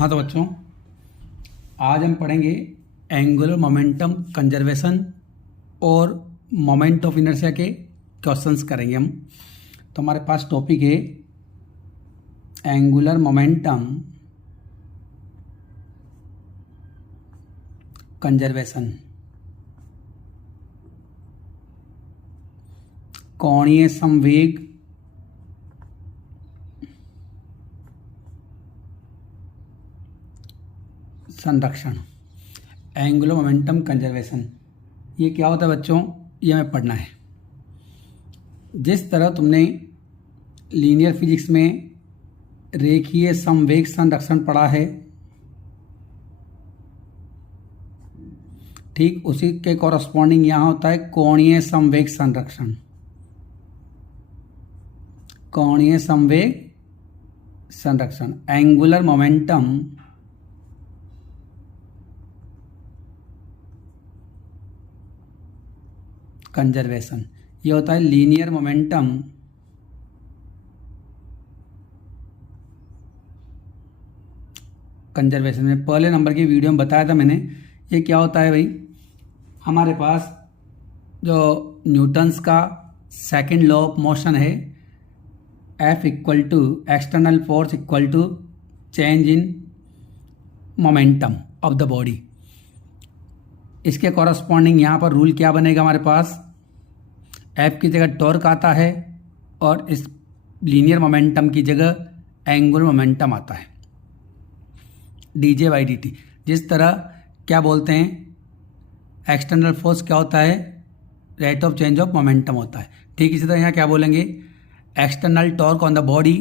हाँ तो बच्चों, आज हम पढ़ेंगे एंगुलर मोमेंटम कंजर्वेशन और मोमेंट ऑफ इनर्शिया के क्वेश्चंस करेंगे हम। तो हमारे पास टॉपिक है एंगुलर मोमेंटम कंजर्वेशन, कोणीय संवेग संरक्षण। एंगुलर मोमेंटम कंजर्वेशन ये क्या होता है बच्चों, ये हमें पढ़ना है। जिस तरह तुमने लीनियर फिजिक्स में रेखीय संवेग संरक्षण पढ़ा है, ठीक उसी के कॉरस्पॉन्डिंग यहाँ होता है कोणीय संवेग संरक्षण। कोणीय संवेग संरक्षण, एंगुलर मोमेंटम कंजर्वेशन, ये होता है लीनियर मोमेंटम कंजर्वेशन। में पहले नंबर की वीडियो में बताया था मैंने, ये क्या होता है भाई, हमारे पास जो न्यूटन्स का सेकंड लॉ ऑफ मोशन है, F equal to external force equal to change in momentum of the body. इसके कॉरस्पॉन्डिंग यहाँ पर रूल क्या बनेगा, हमारे पास F की जगह टॉर्क आता है और इस लीनियर मोमेंटम की जगह एंगुलर मोमेंटम आता है, dJ/dt। जिस तरह क्या बोलते हैं, एक्सटर्नल फोर्स क्या होता है, rate of change of momentum होता है। ठीक इसी तरह यहाँ क्या बोलेंगे, external torque on the body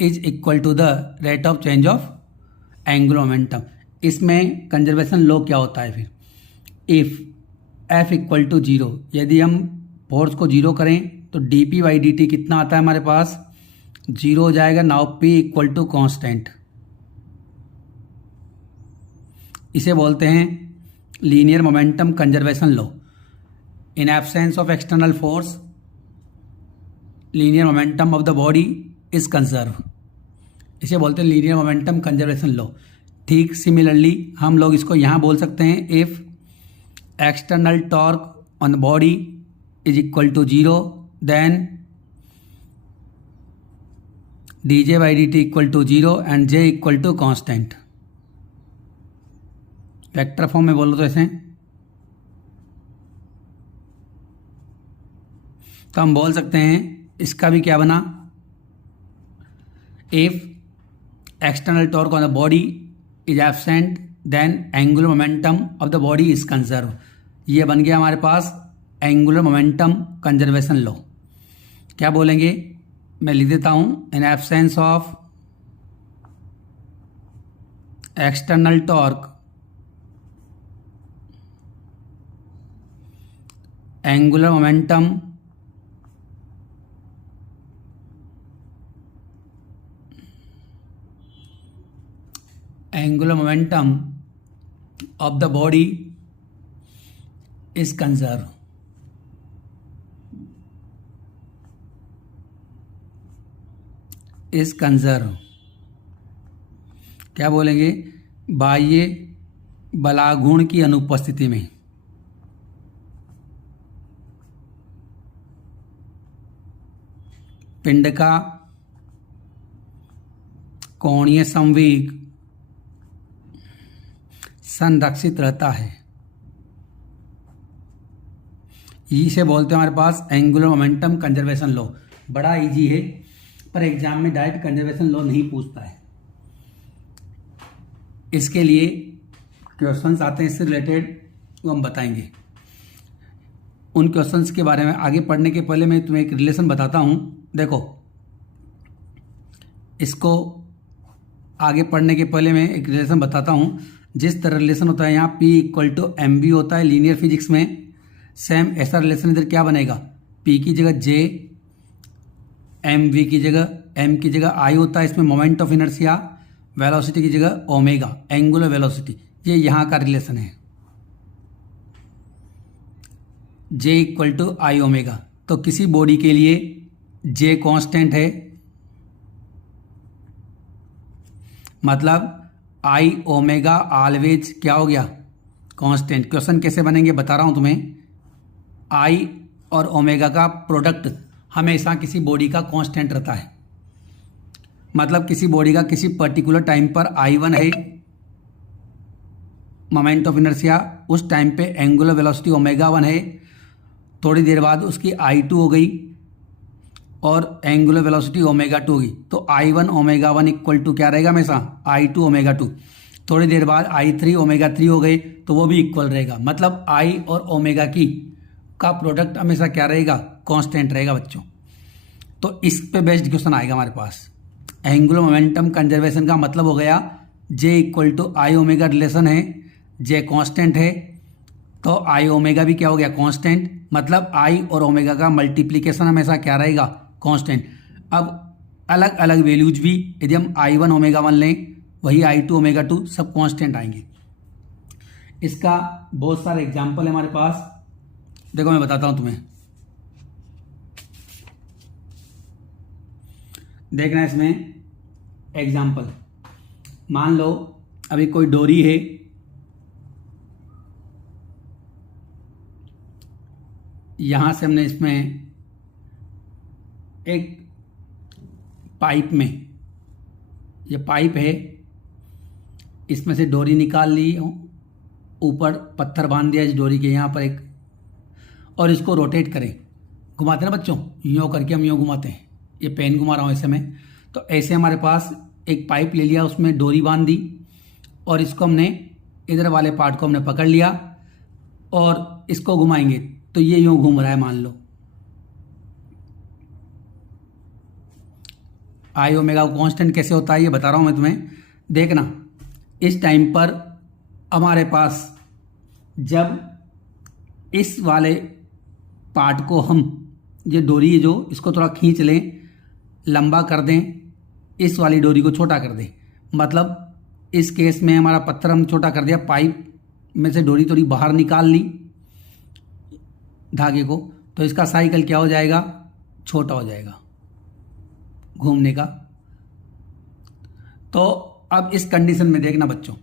is equal to the rate of change of angular momentum. इसमें कंजर्वेशन लॉ क्या होता है फिर, इफ F इक्वल टू 0, यदि हम फोर्स को 0 करें तो dP/dt कितना आता है हमारे पास, 0 हो जाएगा। Now P equal to constant, इसे बोलते हैं linear momentum conservation law. In absence of external force linear momentum of the body is conserve, इसे बोलते हैं लीनियर मोमेंटम कंजर्वेशन लॉ। ठीक सिमिलरली हम लोग इसको यहाँ बोल सकते हैं, if external torque on the body is equal to 0 then dJ/dt equal to 0 and J equal to constant. Vector form में बोलो तो ऐसे, तो हम बोल सकते हैं इसका भी क्या बना, if external torque on the body is absent then angular momentum of the body is conserve. ये बन गया हमारे पास एंगुलर मोमेंटम कंजर्वेशन लॉ। क्या बोलेंगे, मैं लिख देता हूं, in absence of external torque angular momentum of the body is conserved। क्या बोलेंगे, बाह्य बलागुण की अनुपस्थिति में पिंड का कोणीय संवेग संरक्षित रहता है। इसे बोलते हैं हमारे पास एंगुलर मोमेंटम कंजर्वेशन लॉ। बड़ा इजी है, पर एग्जाम में डायरेक्ट कंजर्वेशन लॉ नहीं पूछता है। इसके लिए क्वेश्चंस आते हैं इससे रिलेटेड, वो हम बताएंगे। उन क्वेश्चंस के बारे में आगे पढ़ने के पहले मैं तुम्हें एक रिलेशन बताता हूं। देखो, इसको आगे पढ़ने के पहले मैं एक रिलेशन बताता हूं। जिस तरह रिलेशन होता है यहाँ P इक्वल टू mv होता है लीनियर फिजिक्स में, सेम ऐसा रिलेशन इधर क्या बनेगा, P की जगह J, mv की जगह m की जगह I होता है। इसमें मोमेंट ऑफ इनर्शिया, वेलोसिटी की जगह ओमेगा, एंगुलर वेलोसिटी। ये यहाँ का रिलेशन है, J equal to I omega. तो किसी बॉडी के लिए J कांस्टेंट है, मतलब आई ओमेगा ऑलवेज क्या हो गया, कांस्टेंट। क्वेश्चन कैसे बनेंगे बता रहा हूं तुम्हें। आई और ओमेगा का प्रोडक्ट हमेशा किसी बॉडी का कांस्टेंट रहता है, मतलब किसी बॉडी का किसी पर्टिकुलर टाइम पर I1 है मोमेंट ऑफ इनर्शिया, उस टाइम पे एंगुलर वेलोसिटी ओमेगा 1 है, थोड़ी देर बाद उसकी I2 हो गई और एंगुलर वेलोसिटी ओमेगा 2 होगी, तो I1 ओमेगा 1 इक्वल टू क्या रहेगा हमेशा, I2 ओमेगा 2। थोड़ी देर बाद I3 ओमेगा 3 हो गई तो वो भी इक्वल रहेगा, मतलब I और ओमेगा की का प्रोडक्ट हमेशा क्या रहेगा, कांस्टेंट रहेगा बच्चों। तो इस पे बेस्ड क्वेश्चन आएगा हमारे पास। एंगुलर मोमेंटम कंजर्वेशन का मतलब हो गया J equal to I omega relation है, J कांस्टेंट है तो आई ओमेगा भी क्या हो गया, कांस्टेंट, मतलब आई और ओमेगा का मल्टीप्लीकेशन हमेशा क्या रहेगा, कांस्टेंट। अब अलग अलग वैल्यूज भी यदि हम I1 ओमेगा 1 लें, वही I2 ओमेगा 2 सब कांस्टेंट आएंगे। इसका बहुत सारे एग्जाम्पल है हमारे पास, देखो मैं बताता हूं तुम्हें। देखना इसमें एग्जाम्पल, मान लो अभी कोई डोरी है, यहां से हमने इसमें एक पाइप में, ये पाइप है, इसमें से डोरी निकाल ली, ऊपर पत्थर बांध दिया इस डोरी के यहाँ पर एक, और इसको रोटेट करें, घुमाते ना बच्चों, यूँ करके हम यूँ घुमाते हैं, ये पेन घुमा रहा हूँ ऐसे में। तो ऐसे हमारे पास एक पाइप ले लिया, उसमें डोरी बांध दी और इसको हमने इधर वाले पार्ट को हमने पकड़ लिया और इसको घुमाएंगे तो ये यूँ घूम रहा है, मान लो आई ओमेगा कांस्टेंट कैसे होता है ये बता रहा हूँ मैं तुम्हें। देखना इस टाइम पर हमारे पास जब इस वाले पार्ट को हम, ये डोरी है जो, इसको थोड़ा खींच लें, लंबा कर दें, इस वाली डोरी को छोटा कर दें, मतलब इस केस में हमारा पत्थर हम छोटा कर दिया, पाइप में से डोरी थोड़ी बाहर निकाल ली धागे को, तो इसका साइकिल क्या हो जाएगा, छोटा हो जाएगा घूमने का। तो अब इस कंडीशन में देखना बच्चों,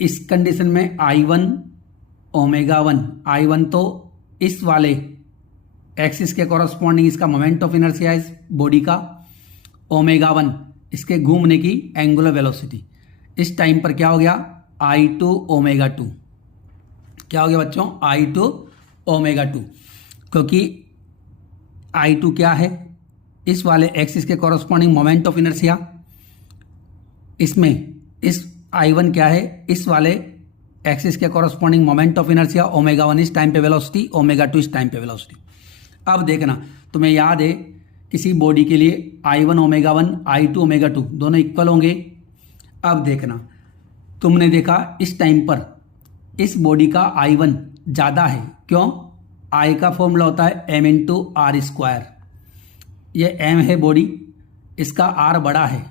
इस कंडीशन में I1 ओमेगा 1, I1 तो इस वाले एक्सिस के कॉरस्पॉन्डिंग इसका मोमेंट ऑफ इनर्शिया इस बॉडी का, ओमेगा 1 इसके घूमने की एंगुलर वेलोसिटी। इस टाइम पर क्या हो गया, I2 ओमेगा 2, क्या हो गया बच्चों, I2 ओमेगा 2, क्योंकि I2 क्या है, इस वाले एक्सिस के कॉरस्पॉन्डिंग मोमेंट ऑफ इनर्शिया, इसमें इस I1 क्या है, इस वाले एक्सिस के corresponding moment of inertia omega 1 इस टाइम पे वेलोसिटी, ओमेगा 2 इस टाइम पे वेलोसिटी। अब देखना तुम्हें याद है किसी बॉडी के लिए I1 ओमेगा 1, I2 ओमेगा 2 दोनों इक्वल होंगे। अब देखना तुमने देखा इस टाइम पर इस बॉडी का I1 ज़्यादा है, क्यों, I का फॉर्मूला होता है m इंटू आर स्क्वायर, ये m है बॉडी, इसका r बड़ा है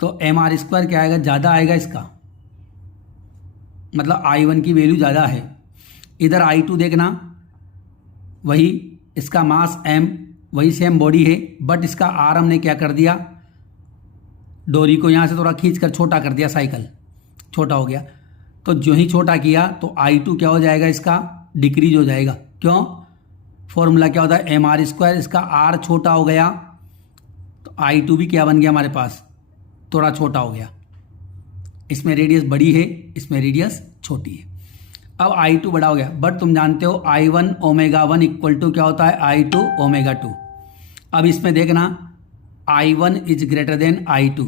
तो एम आर स्क्वायर क्या आएगा, ज़्यादा आएगा इसका, मतलब I1 की वैल्यू ज़्यादा है। इधर I2 देखना, वही इसका मास m, वही सेम बॉडी है, बट इसका r हमने क्या कर दिया, डोरी को यहाँ से थोड़ा खींच कर छोटा कर दिया, साइकिल छोटा हो गया। तो जो ही छोटा किया तो I2 क्या हो जाएगा, इसका डिक्रीज हो जाएगा, क्यों, फॉर्मूला क्या होता है एम आर स्क्वायर, इसका r छोटा हो गया तो I2 भी क्या बन गया हमारे पास, थोड़ा छोटा हो गया। इसमें रेडियस बड़ी है, इसमें रेडियस छोटी है। अब I2 बड़ा हो गया, बट तुम जानते हो I1 ओमेगा 1 इक्वल टू क्या होता है, I2 ओमेगा 2। अब इसमें देखना I1 is greater than I2,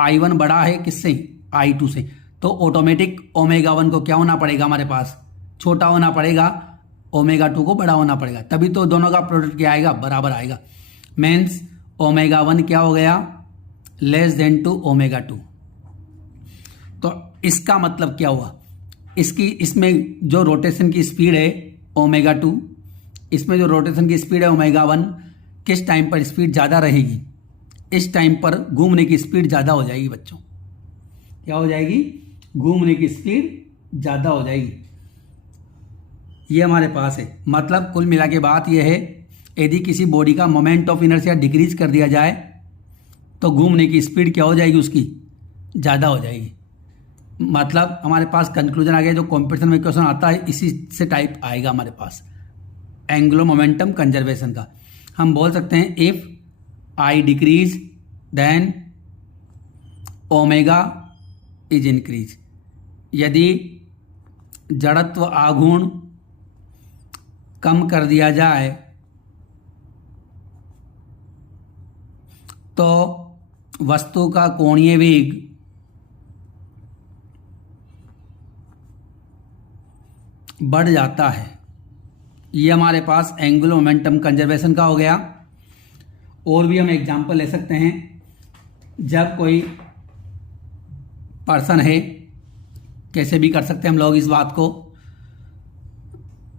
I1 बड़ा है किससे, I2 से, तो ऑटोमेटिक ओमेगा 1 को क्या होना पड़ेगा हमारे पास, छोटा होना पड़ेगा, ओमेगा 2 को बड़ा होना पड़ेगा, तभी तो दोनों का प्रोडक्ट क्या आएगा, बराबर आएगा। मीन्स ओमेगा 1 क्या हो गया, लेस देन टू ओमेगा 2। तो इसका मतलब क्या हुआ, इसमें जो रोटेशन की स्पीड है ओमेगा 2, इसमें जो रोटेशन की स्पीड है ओमेगा 1, किस टाइम पर स्पीड ज़्यादा रहेगी, इस टाइम पर घूमने की स्पीड ज़्यादा हो जाएगी बच्चों, क्या हो जाएगी, घूमने की स्पीड ज़्यादा हो जाएगी। ये हमारे पास है, मतलब कुल मिला के बात यह है, यदि किसी बॉडी का मोमेंट ऑफ इनर्शिया डिक्रीज कर दिया जाए तो घूमने की स्पीड क्या हो जाएगी उसकी, ज़्यादा हो जाएगी। मतलब हमारे पास कंक्लूजन आ गया, जो कॉम्पिटिशन में क्वेश्चन आता है इसी से टाइप आएगा हमारे पास एंगुलर मोमेंटम कंजर्वेशन का। हम बोल सकते हैं if I decrease then omega is increase. यदि जड़त्व आघूर्ण कम कर दिया जाए तो वस्तु का कोणीय वेग बढ़ जाता है। ये हमारे पास एंगुलर मोमेंटम कंजर्वेशन का हो गया। और भी हम एग्जांपल ले सकते हैं। जब कोई पर्सन है, कैसे भी कर सकते हैं हम लोग इस बात को।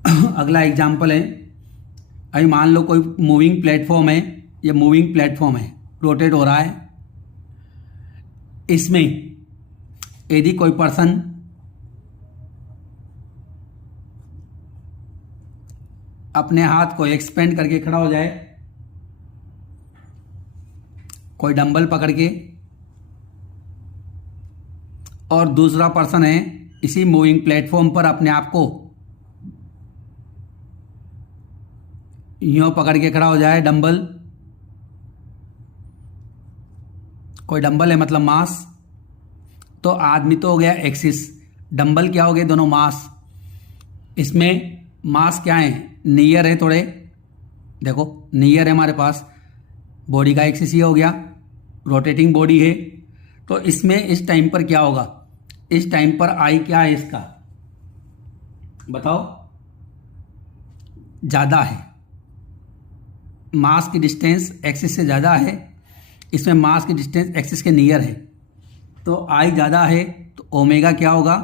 अगला एग्जांपल है, अभी मान लो कोई मूविंग प्लेटफॉर्म है, ये मूविंग प्लेटफॉर्म है, रोटेट हो रहा है। इसमें यदि कोई पर्सन अपने हाथ को एक्सपेंड करके खड़ा हो जाए, कोई डंबल पकड़ के, और दूसरा पर्सन है इसी मूविंग प्लेटफॉर्म पर अपने आप को यूं पकड़ के खड़ा हो जाए, डंबल, कोई डंबल है मतलब मास, तो आदमी तो हो गया एक्सिस, डंबल क्या हो गए, दोनों मास। इसमें मास क्या है, नियर है थोड़े, देखो नियर है हमारे पास, बॉडी का एक्सिस ये हो गया, रोटेटिंग बॉडी है। तो इसमें इस टाइम पर क्या होगा, इस टाइम पर आई क्या है इसका, बताओ, ज़्यादा है। मास की डिस्टेंस एक्सिस से ज़्यादा है, इसमें मास की डिस्टेंस एक्सिस के नियर है, तो आई ज़्यादा है तो ओमेगा क्या होगा,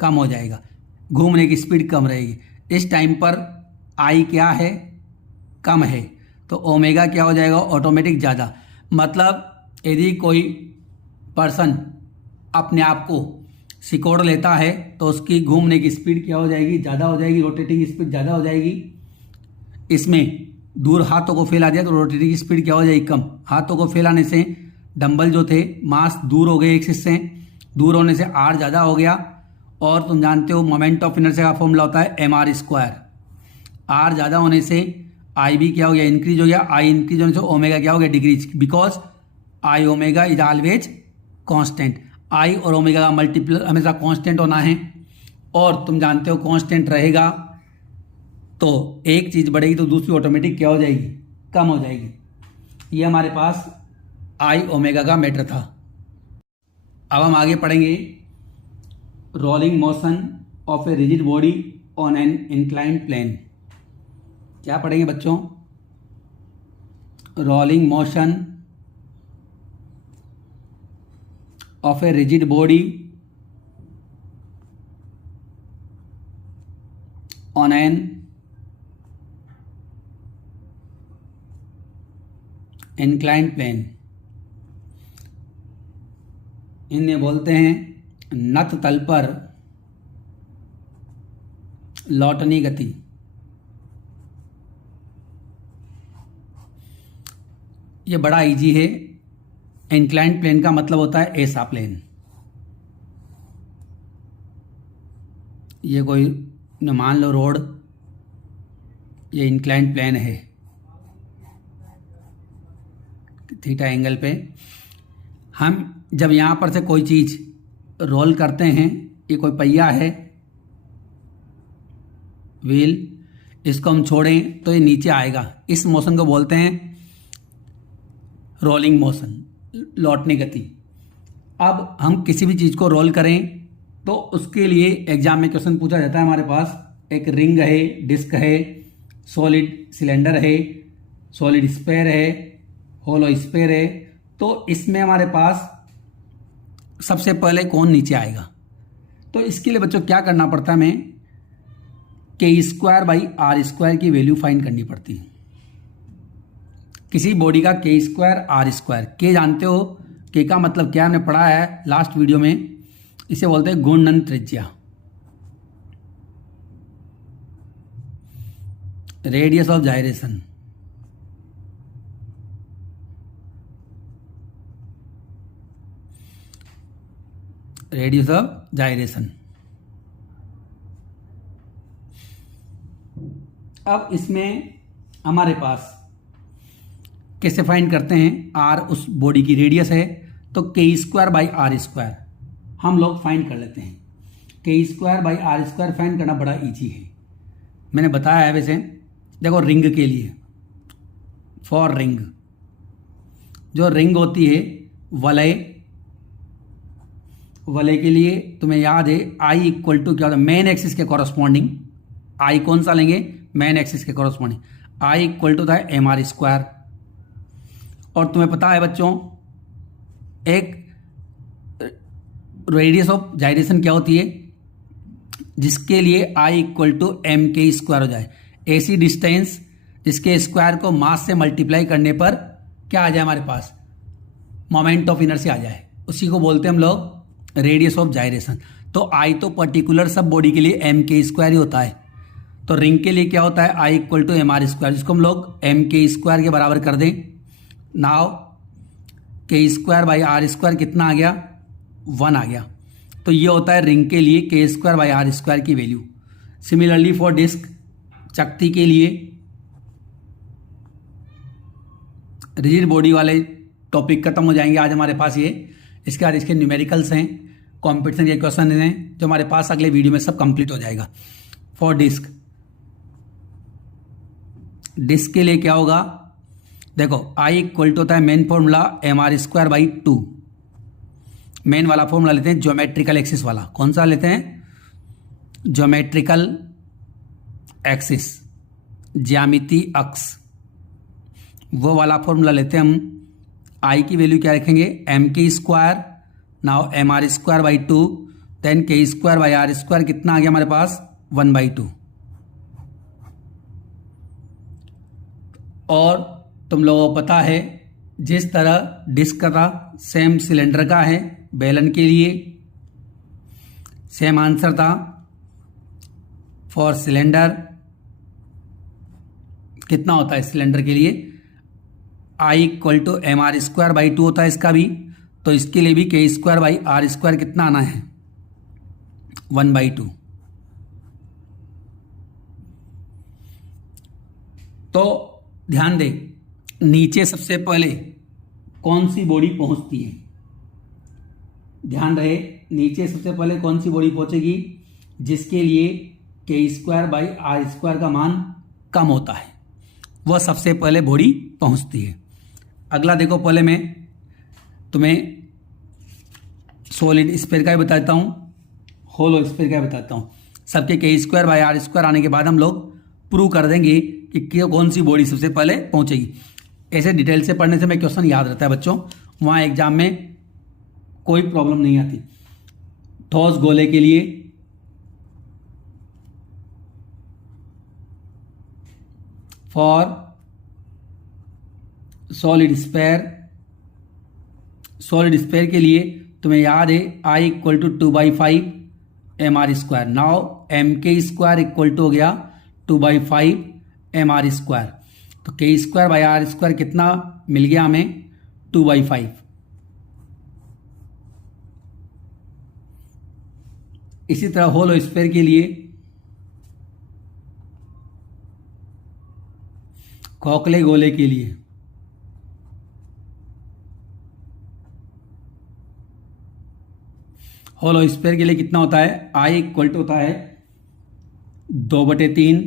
कम हो जाएगा, घूमने की स्पीड कम रहेगी। इस टाइम पर आई क्या है, कम है, तो ओमेगा क्या हो जाएगा, ऑटोमेटिक ज़्यादा। मतलब यदि कोई पर्सन अपने आप को सिकोड़ लेता है तो उसकी घूमने की स्पीड क्या हो जाएगी, ज़्यादा हो जाएगी, रोटेटिंग स्पीड ज़्यादा हो जाएगी। इसमें दूर हाथों को फैला दिया तो रोटेटिंग की स्पीड क्या हो जाएगी, कम। हाथों को फैलाने से डंबल जो थे मास दूर हो गए एक्सिस से, दूर होने से आर ज़्यादा हो गया। और तुम जानते हो मोमेंट ऑफ इनर्शिया का फॉर्मूला होता है एम आर स्क्वायर। आर ज़्यादा होने से आई भी क्या हो गया, इंक्रीज हो गया, आई इंक्रीज होने से ओमेगा क्या हो गया, decrease, because I omega is always constant. I और ओमेगा का मल्टीपल हमेशा कांस्टेंट होना है, और तुम जानते हो कांस्टेंट रहेगा तो एक चीज़ बढ़ेगी तो दूसरी ऑटोमेटिक क्या हो जाएगी, कम हो जाएगी। ये हमारे पास आई ओमेगा का मैटर था। अब हम आगे पढ़ेंगे rolling motion of a rigid body on an inclined plane. क्या पढ़ेंगे बच्चों, rolling motion of a rigid body on an inclined plane. इन्हें बोलते हैं नत तल पर लौटनी गति। ये बड़ा इजी है। इंक्लाइंड प्लेन का मतलब होता है ऐसा प्लेन, ये कोई मान लो रोड, ये इंक्लाइंड प्लेन है थीटा एंगल पे। हम जब यहाँ पर से कोई चीज़ रोल करते हैं, ये कोई पहिया है, व्हील, इसको हम छोड़ें तो ये नीचे आएगा। इस मोशन को बोलते हैं रोलिंग मोशन, लौटने गति। अब हम किसी भी चीज़ को रोल करें तो उसके लिए एग्जाम में क्वेश्चन पूछा जाता है। हमारे पास एक रिंग है, डिस्क है, सॉलिड सिलेंडर है, सॉलिड स्फीयर है, होलो स्फीयर है। तो इसमें हमारे पास सबसे पहले कौन नीचे आएगा, तो इसके लिए बच्चों क्या करना पड़ता है, हमें के स्क्वायर बाई आर स्क्वायर की वैल्यू फाइंड करनी पड़ती है। किसी बॉडी का के स्क्वायर आर स्क्वायर, के जानते हो, के का मतलब क्या, हमने पढ़ा है लास्ट वीडियो में, इसे बोलते हैं घूर्णन त्रिज्या, radius of gyration. Radius of gyration. अब इसमें हमारे पास कैसे फाइंड करते हैं, आर उस बॉडी की रेडियस है तो के स्क्वायर बाई आर स्क्वायर हम लोग फाइंड कर लेते हैं। K square by R square find करना बड़ा इजी है, मैंने बताया है। वैसे देखो रिंग के लिए, फॉर रिंग, जो रिंग होती है वलय, वलय के लिए तुम्हें याद है आई इक्वल टू क्या होता है, मेन एक्सिस के कॉरस्पॉन्डिंग। आई कौन सा लेंगे, मेन एक्सिस के कॉरस्पॉन्डिंग। आई इक्वल टू होता है एम आर स्क्वायर। और तुम्हें पता है बच्चों, एक रेडियस ऑफ जाइरेशन क्या होती है, जिसके लिए I equal to M K square हो जाए। ऐसी डिस्टेंस जिसके स्क्वायर को मास से मल्टीप्लाई करने पर क्या आ जाए हमारे पास, मोमेंट ऑफ इनर्शिया आ जाए, उसी को बोलते हैं हम लोग रेडियस ऑफ जाइरेशन। तो आई तो पर्टिकुलर सब बॉडी के लिए एम के स्क्वायर ही होता है। तो रिंग के लिए क्या होता है, I equal to M R square, जिसको हम लोग एम के स्क्वायर के बराबर कर दें। नाउ के स्क्वायर बाई आर स्क्वायर कितना आ गया, 1 आ गया। तो ये होता है रिंग के लिए के स्क्वायर बाई आर स्क्वायर की वैल्यू। सिमिलरली फॉर डिस्क, चकती के लिए, रिजिड बॉडी वाले टॉपिक खत्म हो जाएंगे आज हमारे पास ये। इसके बाद इसके न्यूमेरिकल्स हैं, कॉम्पिटिशन के क्वेश्चन हैं, जो हमारे पास अगले वीडियो में सब कंप्लीट हो जाएगा। फॉर डिस्क, डिस्क के लिए क्या होगा, देखो आई इक्वल टू होता है main formula M R square by 2। Main वाला फॉर्मूला लेते हैं ज्योमेट्रिकल एक्सिस वाला। कौन सा लेते हैं, ज्योमेट्रिकल एक्सिस, ज्यामिति अक्ष, वो वाला फॉर्मूला लेते हैं हम। आई की वैल्यू क्या रखेंगे, M K square, now M R square by 2, then K square by R square कितना आ गया हमारे पास, 1/2। और तुम लोगों को पता है जिस तरह डिस्क का सेम सिलेंडर का है, बेलन के लिए सेम आंसर था। फॉर सिलेंडर कितना होता है सिलेंडर के लिए, I equal to M R square by 2 होता है इसका भी। तो इसके लिए भी के स्क्वायर बाई आर स्क्वायर कितना आना है, 1/2। तो ध्यान दे, नीचे सबसे पहले कौन सी बॉडी पहुंचती है, ध्यान रहे, नीचे सबसे पहले कौन सी बॉडी पहुंचेगी, जिसके लिए के स्क्वायर बाई आर स्क्वायर का मान कम होता है, वह सबसे पहले बॉडी पहुंचती है। अगला देखो, पहले मैं तुम्हें सॉलिड स्फीयर का ही बताता हूं, होलो स्फीयर का ही बताता हूं। सबके के स्क्वायर बाई आर स्क्वायर आने के बाद हम लोग प्रूव कर देंगे कि कौन सी बॉडी सबसे पहले पहुंचेगी। ऐसे डिटेल से पढ़ने से मैं क्वेश्चन याद रहता है बच्चों, वहां एग्जाम में कोई प्रॉब्लम नहीं आती। ठोस गोले के लिए for solid sphere, solid sphere के लिए तुम्हें याद है I equal to 2/5 M R square. Now M K square equal to हो गया 2/5 एम आर स्क्वायर। तो के स्क्वायर बाई आर स्क्वायर कितना मिल गया हमें, 2/5। इसी तरह होलो स्फीयर के लिए, खोखले गोले के लिए होलो स्फीयर के लिए कितना होता है, आई इक्वल टू होता है 2/3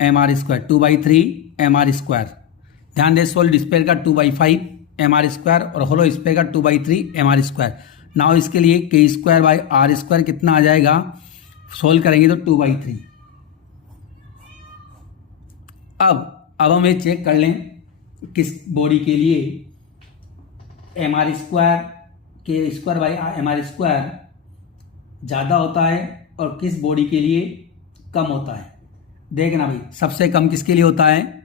M R square, 2/3 M R square. ध्यान दे, सॉलिड स्फीयर का 2/5 एम आर स्क्वायर और होलो स्फीयर का 2/3 एम आर स्क्वायर। नाउ इसके लिए के स्क्वायर बाई आर स्क्वायर कितना आ जाएगा, सोल्व करेंगे तो 2/3। अब हम ये चेक कर लें किस बॉडी के लिए M R square, K square by M R square ज़्यादा होता है और किस बॉडी के लिए कम होता है। देखना भाई, सबसे कम किसके लिए होता है।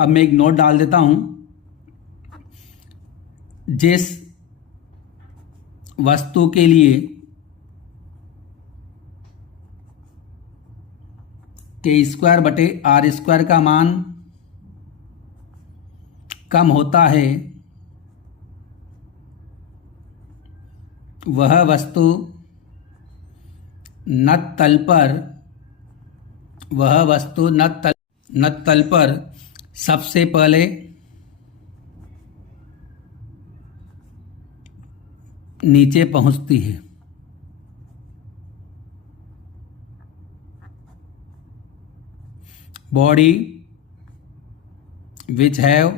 अब मैं एक नोट डाल देता हूं, जिस वस्तु के लिए के स्क्वायर बटे आर स्क्वायर का मान कम होता है, वह वस्तु नत तल पर वह वस्तु नत तल पर सबसे पहले नीचे पहुंचती है। Body which have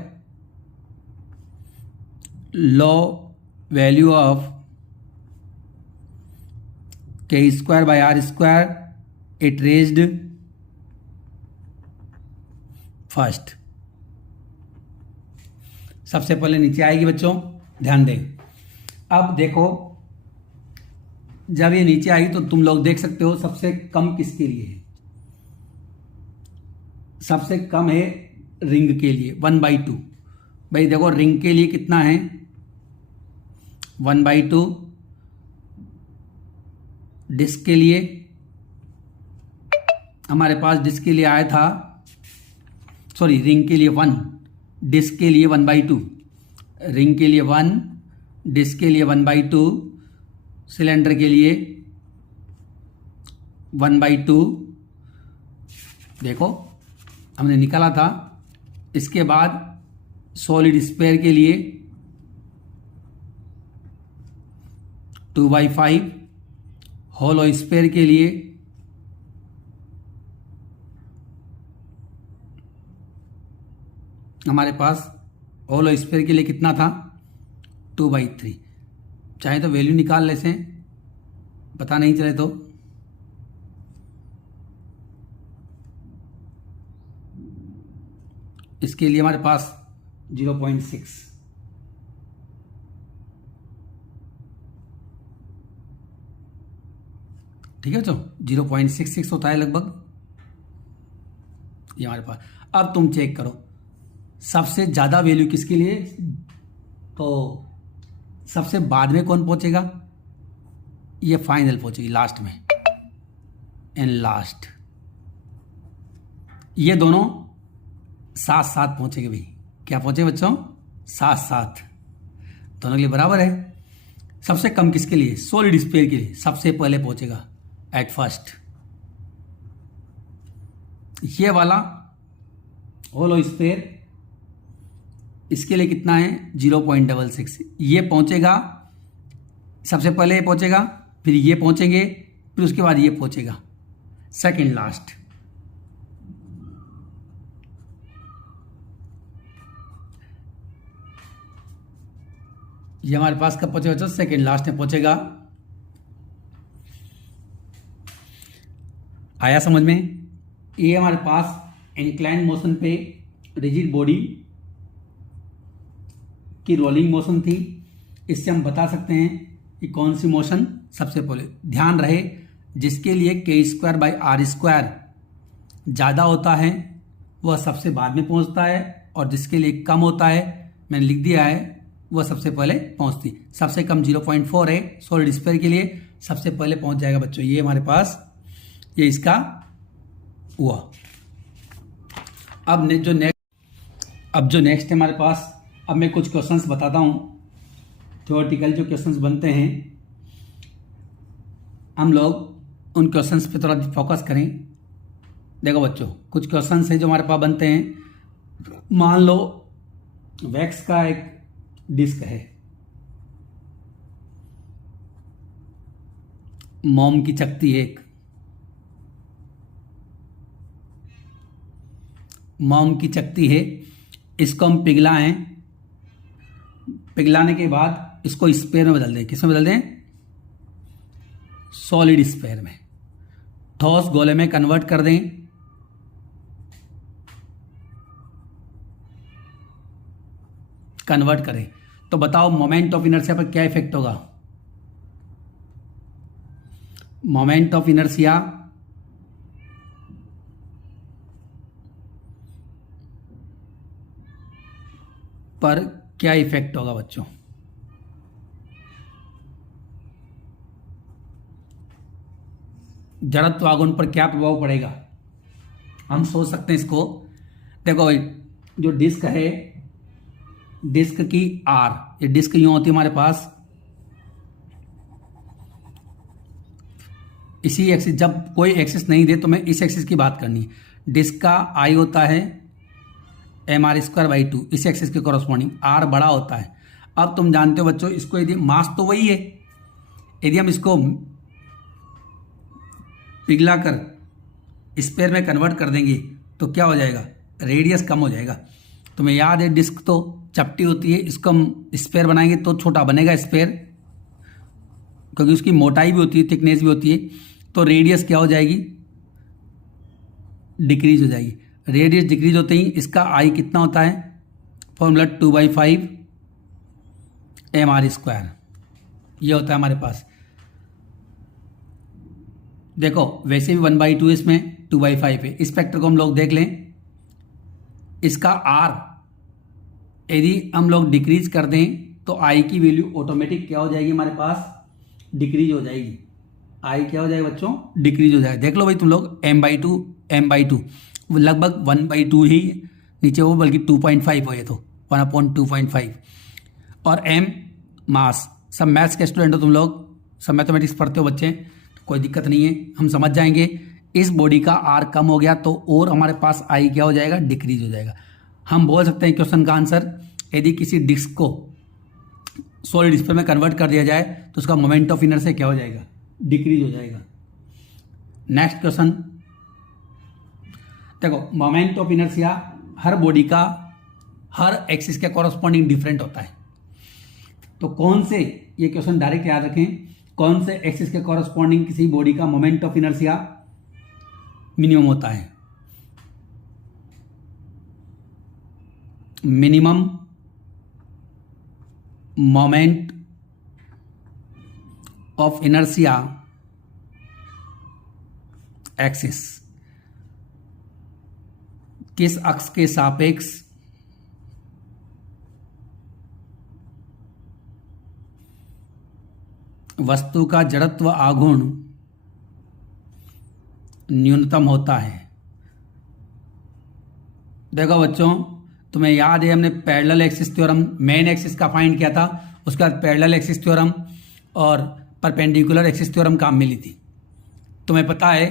low value of K square by R square it raised first. सबसे पहले नीचे आएगी बच्चों, ध्यान दें। अब देखो, जब ये नीचे आई तो तुम लोग देख सकते हो सबसे कम किसके लिए है। सबसे कम है रिंग के लिए 1/2। भाई देखो रिंग के लिए कितना है 1/2। डिस्क के लिए हमारे पास डिस्क के लिए आया था, सॉरी रिंग के लिए 1, डिस्क के लिए 1/2, रिंग के लिए 1, डिस्क के लिए 1/2, सिलेंडर के लिए 1/2। देखो हमने निकाला था। इसके बाद सॉलिड स्फीयर के लिए 2/5, होलो स्फीयर के लिए हमारे पास होलो स्फीयर के लिए कितना था 2/3। चाहे तो वैल्यू निकाल ले से, पता नहीं चले तो। इसके लिए हमारे पास 0.6, ठीक है। तो 0.66 होता है लगभग ये हमारे पास। अब तुम चेक करो सबसे ज्यादा वैल्यू किसके लिए, तो सबसे बाद में कौन पहुंचेगा, ये फाइनल पहुंचेगी लास्ट में, एंड लास्ट। ये दोनों साथ साथ पहुंचेंगे भाई। क्या पहुंचे बच्चों, साथ साथ, दोनों के लिए बराबर है। सबसे कम किसके लिए, सॉलिड स्फीयर के लिए सबसे पहले पहुंचेगा एट फर्स्ट। ये वाला होलो स्फीयर इसके लिए कितना है 0.66। ये पहुंचेगा सबसे पहले, ये पहुंचेगा, फिर ये पहुंचेंगे, फिर उसके बाद ये पहुंचेगा सेकंड लास्ट। ये हमारे पास कब पहुंचेगा बच्चों, सेकंड लास्ट में पहुंचेगा। आया समझ में। ये हमारे पास इंक्लाइन मोशन पे रिजिड बॉडी की रोलिंग मोशन थी। इससे हम बता सकते हैं कि कौन सी मोशन सबसे पहले। ध्यान रहे जिसके लिए k²/r² ज़्यादा होता है वह सबसे बाद में पहुंचता है, और जिसके लिए कम होता है मैंने लिख दिया है वह सबसे पहले पहुंचती। सबसे कम 0.4 है सॉलिड स्फीयर के लिए, सबसे पहले पहुंच जाएगा बच्चों। ये हमारे पास ये इसका हुआ। अब जो नेक्स्ट है हमारे पास, अब मैं कुछ क्वेश्चंस बताता हूं। थ्योरेटिकल जो क्वेश्चंस बनते हैं हम लोग उन क्वेश्चंस पे थोड़ा फोकस करें। देखो बच्चों कुछ क्वेश्चंस है जो हमारे पास बनते हैं। मान लो वैक्स का एक डिस्क है, मोम की चकती है, एक मोम की चकती है, इसको हम पिघलाएं, पिघलाने के बाद इसको स्फीयर में बदल दें। किस में बदल दें, सॉलिड स्फीयर में, ठोस गोले में कन्वर्ट कर दें। कन्वर्ट करें तो बताओ मोमेंट ऑफ इनर्शिया पर क्या इफेक्ट होगा। मोमेंट ऑफ इनर्शिया पर क्या इफेक्ट होगा बच्चों। जड़त्व आघूर्ण पर क्या प्रभाव पड़ेगा, हम सोच सकते हैं इसको। देखो भाई जो डिस्क है, डिस्क की आर, ये डिस्क यूं होती है हमारे पास, इसी एक्सिस, जब कोई एक्सिस नहीं दे तो मैं इस एक्सिस की बात करनी है। डिस्क का आई होता है mr² / 2, इस एक्सिस के कॉरस्पॉन्डिंग आर बड़ा होता है। अब तुम जानते हो बच्चों, इसको यदि मास तो वही है, यदि हम इसको पिघला कर स्पेयर में कन्वर्ट कर देंगे तो क्या हो जाएगा, रेडियस कम हो जाएगा। तुम्हें याद है डिस्क तो चपटी होती है, इसको हम स्पेयर बनाएंगे तो छोटा बनेगा स्पेयर, क्योंकि उसकी मोटाई भी होती है, थिकनेस भी होती है, तो रेडियस क्या हो जाएगी, डिक्रीज हो जाएगी। रेडियस डिक्रीज होते ही इसका आई कितना होता है, फॉर्मूला 2/5 mr², ये होता है हमारे पास। देखो वैसे भी 1/2 इसमें 2/5 है। इस फैक्टर को हम लोग देख लें, इसका आर यदि हम लोग डिक्रीज कर दें तो आई की वैल्यू ऑटोमेटिक क्या हो जाएगी, हमारे पास डिक्रीज हो जाएगी। आई क्या हो जाएगा बच्चों, डिक्रीज हो जाएगा। देख लो भाई तुम लोग, m/2 लगभग 1/2 ही नीचे हो, बल्कि 2.5 हो, ये तो 1/2.5। और m मास, सब मैथ्स के स्टूडेंट हो तुम लोग, सब मैथमेटिक्स पढ़ते हो बच्चे, तो कोई दिक्कत नहीं है, हम समझ जाएंगे। इस बॉडी का आर कम हो गया तो और हमारे पास आई क्या हो जाएगा, डिक्रीज हो जाएगा। हम बोल सकते हैं क्वेश्चन का आंसर, यदि किसी डिस्क को सॉलिड स्पेयर में कन्वर्ट कर दिया जाए तो उसका मोमेंट ऑफ इनर्शिया क्या हो जाएगा, डिक्रीज हो जाएगा। नेक्स्ट क्वेश्चन देखो, moment of inertia her body का हर एक्सिस के कॉरस्पॉन्डिंग डिफरेंट होता है। तो कौन से, ये क्वेश्चन डायरेक्ट याद रखें, कौन से एक्सिस के कॉरस्पॉन्डिंग किसी बॉडी का मोमेंट ऑफ इनर्शिया मिनिमम होता है। Minimum moment of inertia axis किस अक्ष के सापेक्ष वस्तु का जड़त्व आघूर्ण न्यूनतम होता है। देखो बच्चों, तुम्हें याद है हमने parallel axis theorem, main axis का फाइंड किया था, उसके बाद पैरेलल एक्सिस थ्योरम और परपेंडिकुलर एक्सिस थ्योरम काम मिली थी। तुम्हें पता है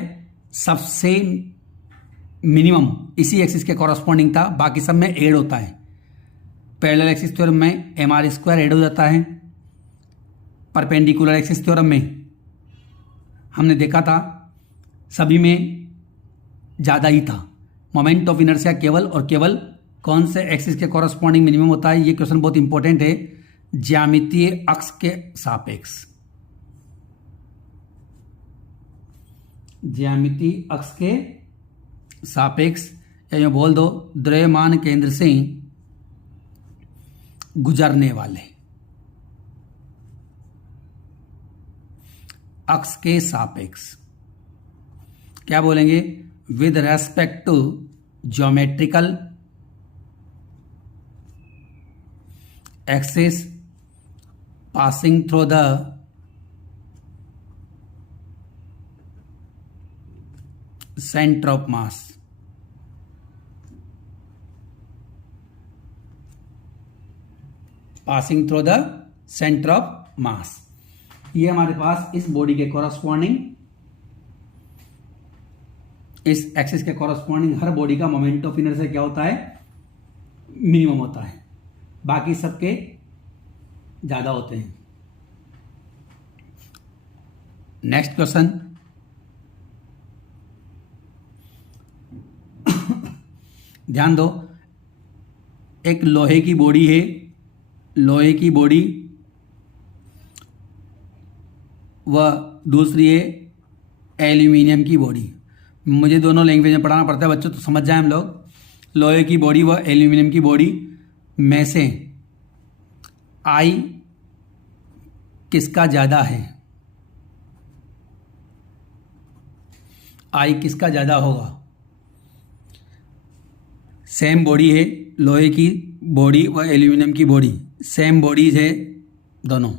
सबसे मिनिमम इसी एक्सिस के कॉरस्पॉन्डिंग था, बाकी सब में ऐड होता है। पैरेलल एक्सिस थ्योरम में mr² ऐड हो जाता है, परपेंडिकुलर एक्सिस थ्योरम में हमने देखा था सभी में ज़्यादा ही था। मोमेंट ऑफ इनर्शिया केवल और केवल कौन से एक्सिस के कॉरस्पॉन्डिंग मिनिमम होता है, ये क्वेश्चन बहुत इंपॉर्टेंट है, ज्यामितीय अक्ष के सापेक्ष। ज्यामितीय अक्ष के सापेक्ष, या यूं बोल दो द्रव्यमान केंद्र से गुजरने वाले अक्ष के सापेक्ष क्या बोलेंगे, with respect to geometrical axis passing through the centre of mass. Passing through the centre of mass, ये हमारे पास इस बॉडी के कॉरस्पॉन्डिंग, इस एक्सिस के कॉरस्पॉन्डिंग हर बॉडी का मोमेंट ऑफ इनर्शिया क्या होता है, मिनिमम होता है, बाकी सबके ज्यादा होते हैं। नेक्स्ट क्वेश्चन, ध्यान दो, एक लोहे की बॉडी है, लोहे की बॉडी, व दूसरी है एल्यूमिनियम की बॉडी। मुझे दोनों लैंग्वेज में पढ़ाना पड़ता है बच्चों, तो समझ जाए हम लोग। लोहे की बॉडी व एल्यूमिनियम की बॉडी में से आई किसका ज्यादा है, आई किसका ज्यादा होगा। सेम बॉडी है, लोहे की बॉडी व एल्यूमिनियम की बॉडी, सेम बॉडीज है दोनों,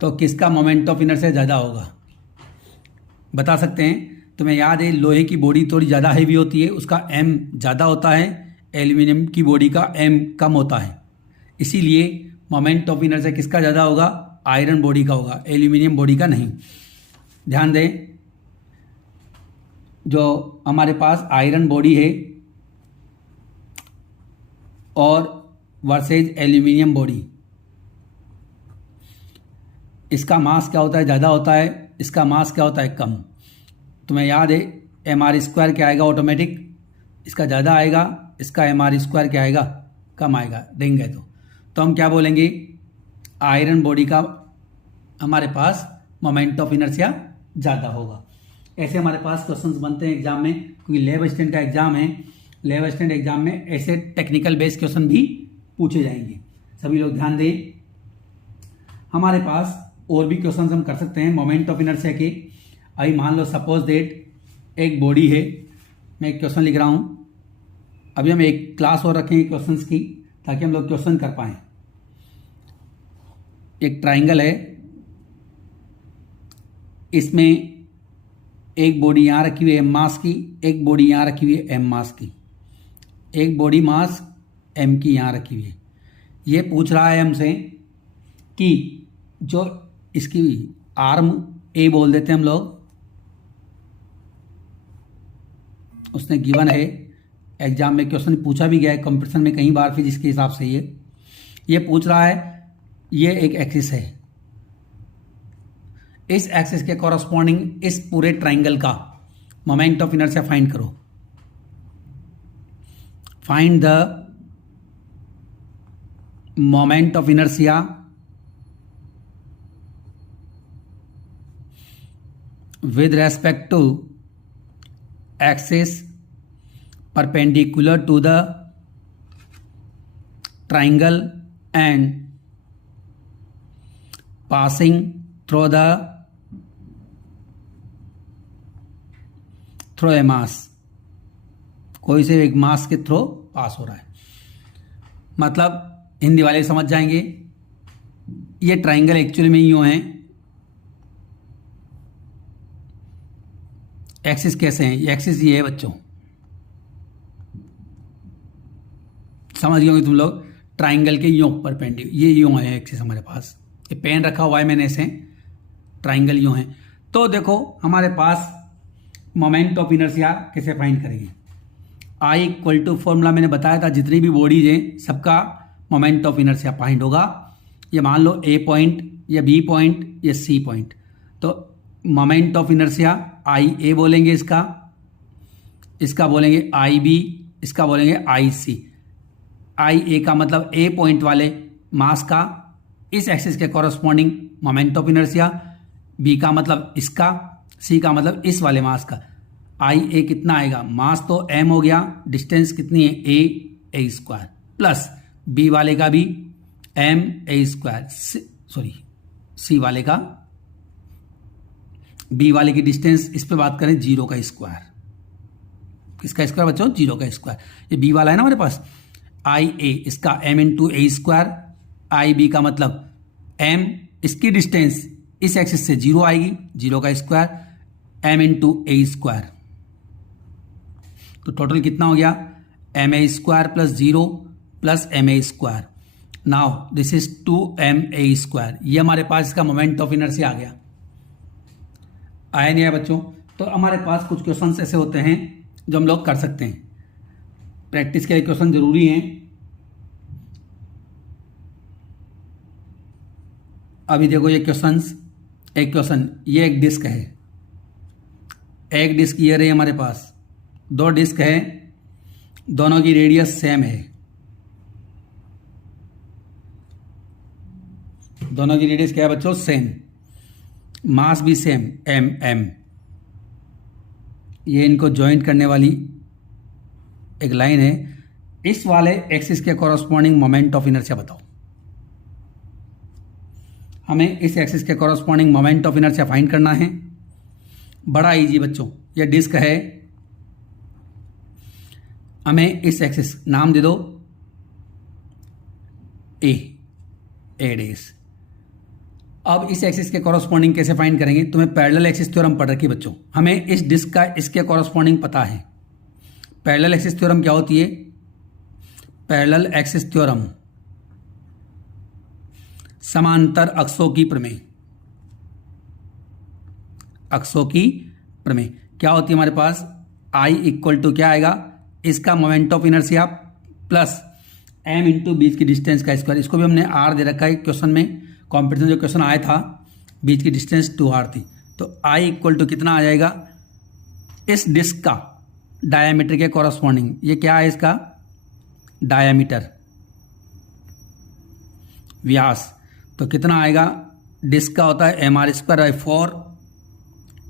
तो किसका मोमेंट ऑफ इनर्शिया ज़्यादा होगा बता सकते हैं। तुम्हें याद है लोहे की बॉडी थोड़ी ज़्यादा हैवी होती है, उसका m ज़्यादा होता है, एल्यूमिनियम की बॉडी का m कम होता है, इसीलिए मोमेंट ऑफ इनर्शिया किसका ज़्यादा होगा, आयरन बॉडी का होगा, एल्यूमिनियम बॉडी का नहीं। ध्यान दें, जो हमारे पास आयरन बॉडी है और वर्सेज एल्यूमिनियम बॉडी, इसका मास क्या होता है, ज़्यादा होता है, इसका मास क्या होता है, कम। तुम्हें याद है mr² क्या आएगा ऑटोमेटिक, इसका ज़्यादा आएगा, इसका mr² क्या आएगा, कम आएगा, देंगे तो हम क्या बोलेंगे, आयरन बॉडी का हमारे पास मोमेंट ऑफ इनर्शिया ज़्यादा होगा। ऐसे हमारे पास क्वेश्चंस बनते हैं एग्जाम में, क्योंकि लैब असिस्टेंट का एग्जाम है। लैब असिस्टेंट एग्जाम में ऐसे टेक्निकल बेस्ड क्वेश्चन भी पूछे जाएंगे। सभी लोग ध्यान दें। हमारे पास और भी क्वेश्चंस हम कर सकते हैं मोमेंट ऑफ इनर्शिया के। अभी मान लो सपोज दैट एक बॉडी है, मैं एक क्वेश्चन लिख रहा हूं। अभी हम एक क्लास और रखेंगे क्वेश्चंस की, ताकि हम लोग क्वेश्चन कर पाएं। एक ट्राइंगल है, इसमें एक बॉडी यहां रखी हुई है m मास की, एक बॉडी यहां रखी हुई है m मास की, एक बॉडी मास m की यहां रखी हुई है। ये पूछ रहा है हमसे कि जो इसकी आर्म A बोल देते हैं हम लोग, उसने गिवन है, एग्जाम में क्वेश्चन पूछा भी गया है कंपटीशन में कई बार फिजिक्स के हिसाब से। ये पूछ रहा है, ये एक एक्सिस है, इस एक्सिस के कॉरस्पॉन्डिंग इस पूरे ट्राइंगल का मोमेंट ऑफ इनर्शिया फाइंड करो। Find the moment of inertia with respect to axis perpendicular to the triangle and passing through a mass। कोई से एक मास के थ्रू पास हो रहा है। मतलब हिंदी वाले समझ जाएंगे, ये ट्राइंगल एक्चुअली में यूं है, एक्सिस कैसे हैं, ये एक्सिस ये है बच्चों, समझ गए तुम लोग। ट्राइंगल के यूं परपेंडिकुलर, ये यूं है एक्सिस हमारे पास, ये पेन रखा हुआ है मैंने ऐसे, ट्राइंगल यूं है। तो देखो हमारे पास मोमेंट ऑफ इनर्शिया कैसे फाइंड करेंगे। I इक्वल टू फॉर्मूला मैंने बताया था, जितनी भी बॉडीज हैं सबका मोमेंट ऑफ इनर्शिया फाइंड होगा। ये मान लो A पॉइंट या B पॉइंट या C पॉइंट, तो मोमेंट ऑफ इनर्शिया IA बोलेंगे, इसका बोलेंगे IB, इसका बोलेंगे IC। IA का मतलब A पॉइंट वाले मास का इस एक्सिस के corresponding moment of inertia, B का मतलब इसका, C का मतलब इस वाले मास का। IA कितना आएगा, मास तो m हो गया, डिस्टेंस कितनी है a² प्लस B वाले का भी ma², सॉरी C वाले का, B वाले की डिस्टेंस इस पे बात करें 0 का स्क्वायर। किसका स्क्वायर बच्चों, 0 का स्क्वायर। ये B वाला है ना हमारे पास, IA इसका m × a², IB का मतलब m, इसकी डिस्टेंस इस एक्सिस से 0 आएगी, 0 का स्क्वायर, m × a²। तो टोटल कितना हो गया, ma² plus 0 plus ma²। Now this is 2ma²। ये हमारे पास इसका मोमेंट ऑफ इनर्शिया आ गया। आया नहीं है बच्चों। तो हमारे पास कुछ क्वेश्चंस ऐसे होते हैं जो हम लोग कर सकते हैं, प्रैक्टिस के लिए क्वेश्चन जरूरी हैं। अभी देखो ये क्वेश्चंस, एक क्वेश्चन, ये एक डिस्क है, एक डिस्क ये रही हमारे पास, 2 डिस्क है, दोनों की रेडियस सेम है, दोनों की रेडियस क्या है बच्चों, सेम, मास भी सेम m। ये इनको ज्वाइंट करने वाली एक लाइन है। इस वाले एक्सिस के कॉरस्पॉन्डिंग मोमेंट ऑफ इनर्शिया बताओ। हमें इस एक्सिस के corresponding moment of inertia find करना है। बड़ा इजी बच्चों, ये डिस्क है, हमें इस एक्सिस नाम दे दो ए डेस। अब इस एक्सिस के कॉरस्पॉन्डिंग कैसे फाइंड करेंगे, तुम्हें पैरेलल एक्सिस थ्योरम पढ़ रखी बच्चों। हमें इस डिस्क का इसके कॉरस्पॉन्डिंग पता है। पैरेलल एक्सिस थ्योरम क्या होती है, पैरेलल एक्सिस थ्योरम समांतर अक्षों की प्रमेय। अक्षों की प्रमेय क्या होती है हमारे पास, I इक्वल टू क्या आएगा, इसका moment of inertia plus m into बीच की डिस्टेंस का स्क्वायर। इसको भी हमने r दे रखा है क्वेश्चन में, कॉम्पिटिशन जो क्वेश्चन आया था बीच की डिस्टेंस 2r थी, तो I इक्वल टू कितना आ जाएगा, इस डिस्क का डायामीटर के कॉरस्पॉन्डिंग, ये क्या है इसका डायामीटर व्यास, तो कितना आएगा, डिस्क का होता है mr स्क्वायर बाई 4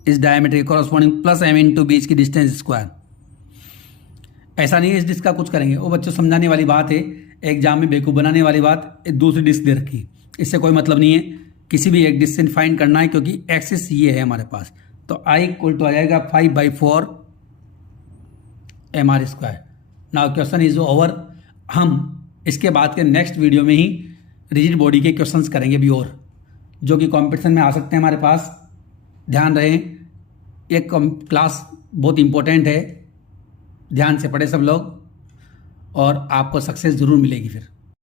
इस डायमीटर के कॉरस्पॉन्डिंग प्लस m इंटू बीच की डिस्टेंस स्क्वायर। ऐसा नहीं है इस डिस्क का कुछ करेंगे, वो बच्चों समझाने वाली बात है, एग्जाम में बेवकूफ़ बनाने वाली बात, दूसरी डिस्क दे रखी, इससे कोई मतलब नहीं है, किसी भी एक डिस्क से फाइंड करना है क्योंकि एक्सिस ये है हमारे पास। तो I इक्वल टू आ जाएगा 5/4 mr square. Now question is over. हम इसके बाद के नेक्स्ट वीडियो में ही रिजिड बॉडी के क्वेश्चंस करेंगे भी, और जो कि कंपटीशन में आ सकते हैं हमारे पास। ध्यान रहे, ये क्लास बहुत इंपॉर्टेंट है, ध्यान से पढ़े सब लोग और आपको सक्सेस ज़रूर मिलेगी फिर।